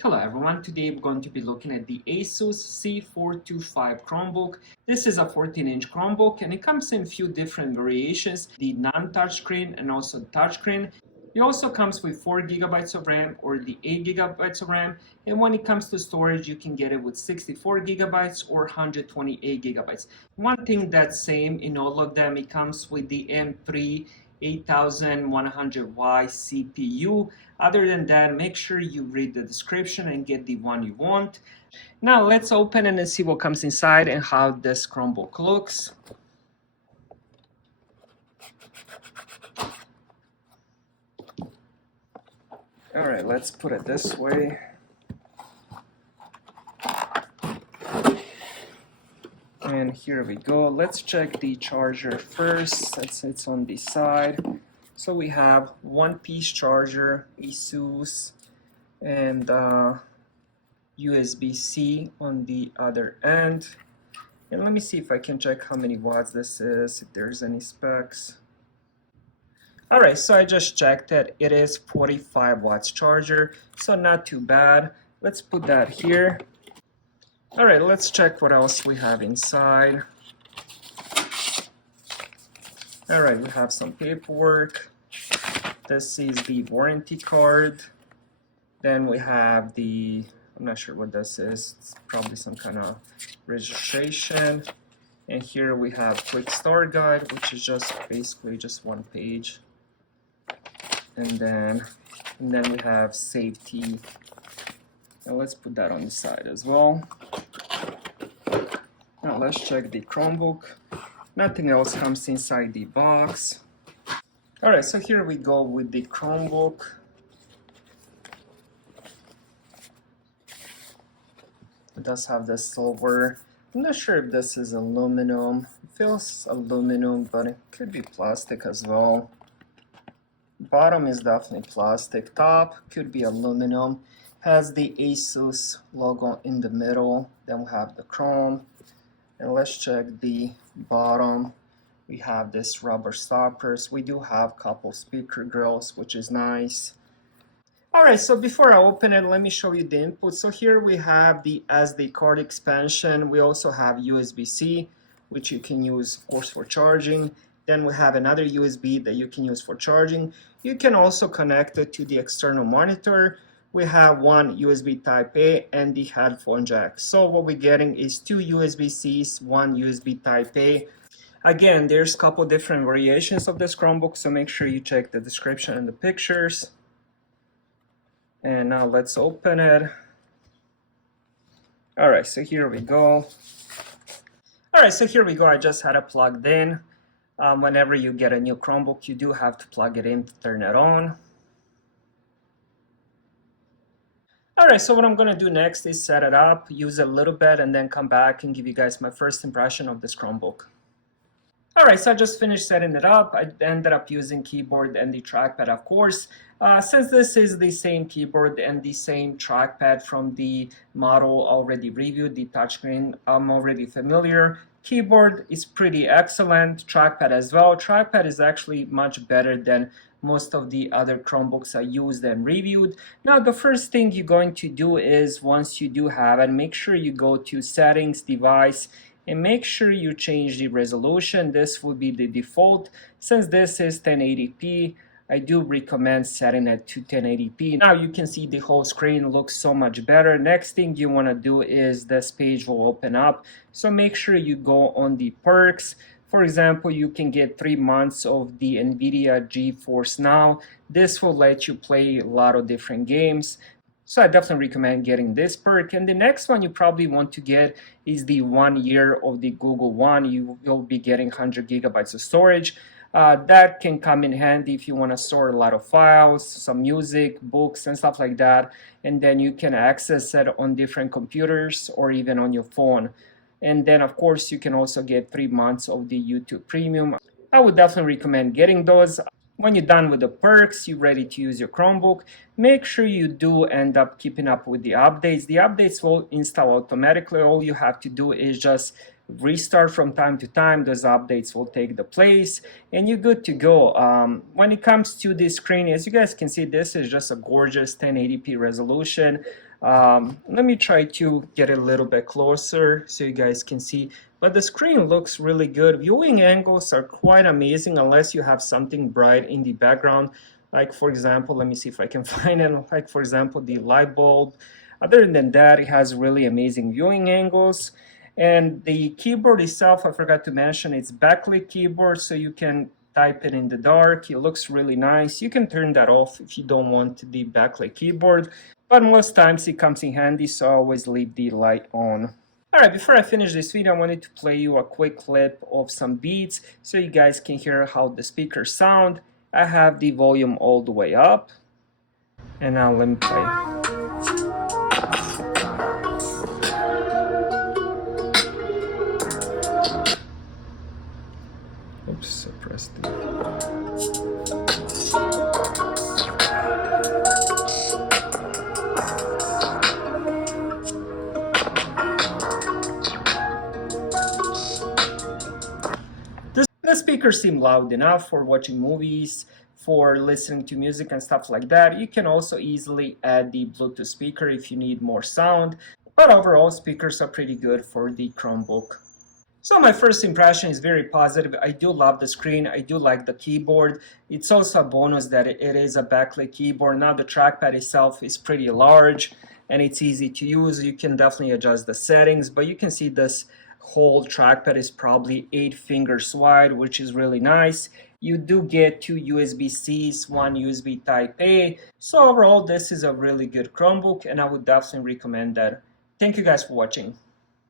Hello everyone, today we're going to be looking at the Asus C425 Chromebook. This is a 14-inch Chromebook and it comes in a few different variations, the non-touchscreen and also touchscreen. It also comes with 4 gigabytes of RAM or the 8 gigabytes of RAM, and when it comes to storage you can get it with 64 gigabytes or 128 gigabytes. One thing that's same in all of them, it comes with the M3 8100Y CPU. Other than that, make sure you read the description and get the one you want. Now let's open it and see what comes inside and how this Chromebook looks. Alright, let's put it this way. And here we go. Let's check the charger first since it's on the side. So we have one-piece charger, Asus, and USB-C on the other end. And let me see if I can check how many watts this is, if there's any specs. Alright, so I just checked it. It is 45 watts charger, so not too bad. Let's put that here. Alright, let's check what else we have inside. Alright, we have some paperwork. This is the warranty card. Then we have the, I'm not sure what this is. It's probably some kind of registration. And here we have quick start guide, which is just basically just one page. And then we have safety. And let's put that on the side as well. Now let's check the Chromebook. Nothing else comes inside the box. Alright, so here we go with the Chromebook. It does have the silver. I'm not sure if this is aluminum. It feels aluminum, but it could be plastic as well. Bottom is definitely plastic. Top could be aluminum. Has the Asus logo in the middle. Then we have the chrome. And let's check the bottom. We have this rubber stoppers. We do have a couple speaker grills, which is nice. Alright, so before I open it, let me show you the input. So here we have the SD card expansion. We also have USB-C, which you can use, of course, for charging. Then we have another USB that you can use for charging. You can also connect it to the external monitor. We have one USB Type A and the headphone jack. So what we're getting is two USB-Cs, one USB Type A. Again, there's a couple different variations of this Chromebook, so make sure you check the description and the pictures. And now let's open it. Alright, so here we go. Alright, so here we go. I just had it plugged in. Whenever you get a new Chromebook, you do have to plug it in to turn it on. Alright, so what I'm going to do next is set it up, use it a little bit, and then come back and give you guys my first impression of this Chromebook. Alright, so I just finished setting it up. I ended up using keyboard and the trackpad, of course. Since this is the same keyboard and the same trackpad from the model already reviewed, the touchscreen, I'm already familiar. Keyboard is pretty excellent, trackpad as well. Trackpad is actually much better than most of the other Chromebooks I used and reviewed. Now the first thing you're going to do is, once you do have it, make sure you go to settings, device, and make sure you change the resolution. This will be the default. Since this is 1080p, I do recommend setting it to 1080p. Now you can see the whole screen looks so much better. Next thing you want to do is this page will open up. So make sure you go on the perks. For example, you can get 3 months of the NVIDIA GeForce Now. This will let you play a lot of different games. So I definitely recommend getting this perk. And the next one you probably want to get is the 1 year of the Google One. You will be getting 100 gigabytes of storage. That can come in handy if you want to store a lot of files, some music, books, and stuff like that. And then you can access it on different computers or even on your phone. And then, of course, you can also get 3 months of the YouTube Premium. I would definitely recommend getting those. When you're done with the perks, you're ready to use your Chromebook, make sure you do end up keeping up with the updates. The updates will install automatically. All you have to do is just restart from time to time. Those updates will take the place and you're good to go. When it comes to the screen, as you guys can see, this is just a gorgeous 1080p resolution. Let me try to get a little bit closer so you guys can see. But the screen looks really good. Viewing angles are quite amazing unless you have something bright in the background. Like for example, let me see if I can find it. Like for example, the light bulb. Other than that, it has really amazing viewing angles. And the keyboard itself, I forgot to mention, it's backlit keyboard, so you can type it in the dark. It looks really nice. You can turn that off if you don't want the backlit keyboard, but most times it comes in handy, so I always leave the light on. Alright, before I finish this video, I wanted to play you a quick clip of some beats so you guys can hear how the speakers sound. I have the volume all the way up, and now let me play. Oops, I pressed it. The speakers seem loud enough for watching movies, for listening to music and stuff like that. You can also easily add the Bluetooth speaker if you need more sound, but overall speakers are pretty good for the Chromebook. So my first impression is very positive. I do love the screen. I do like the keyboard. It's also a bonus that it is a backlit keyboard. Now the trackpad itself is pretty large and it's easy to use. You can definitely adjust the settings, but you can see this whole trackpad is probably 8 fingers wide, which is really nice. You do get 2 USB-Cs, 1 USB Type-A. So overall, this is a really good Chromebook and I would definitely recommend that. Thank you guys for watching.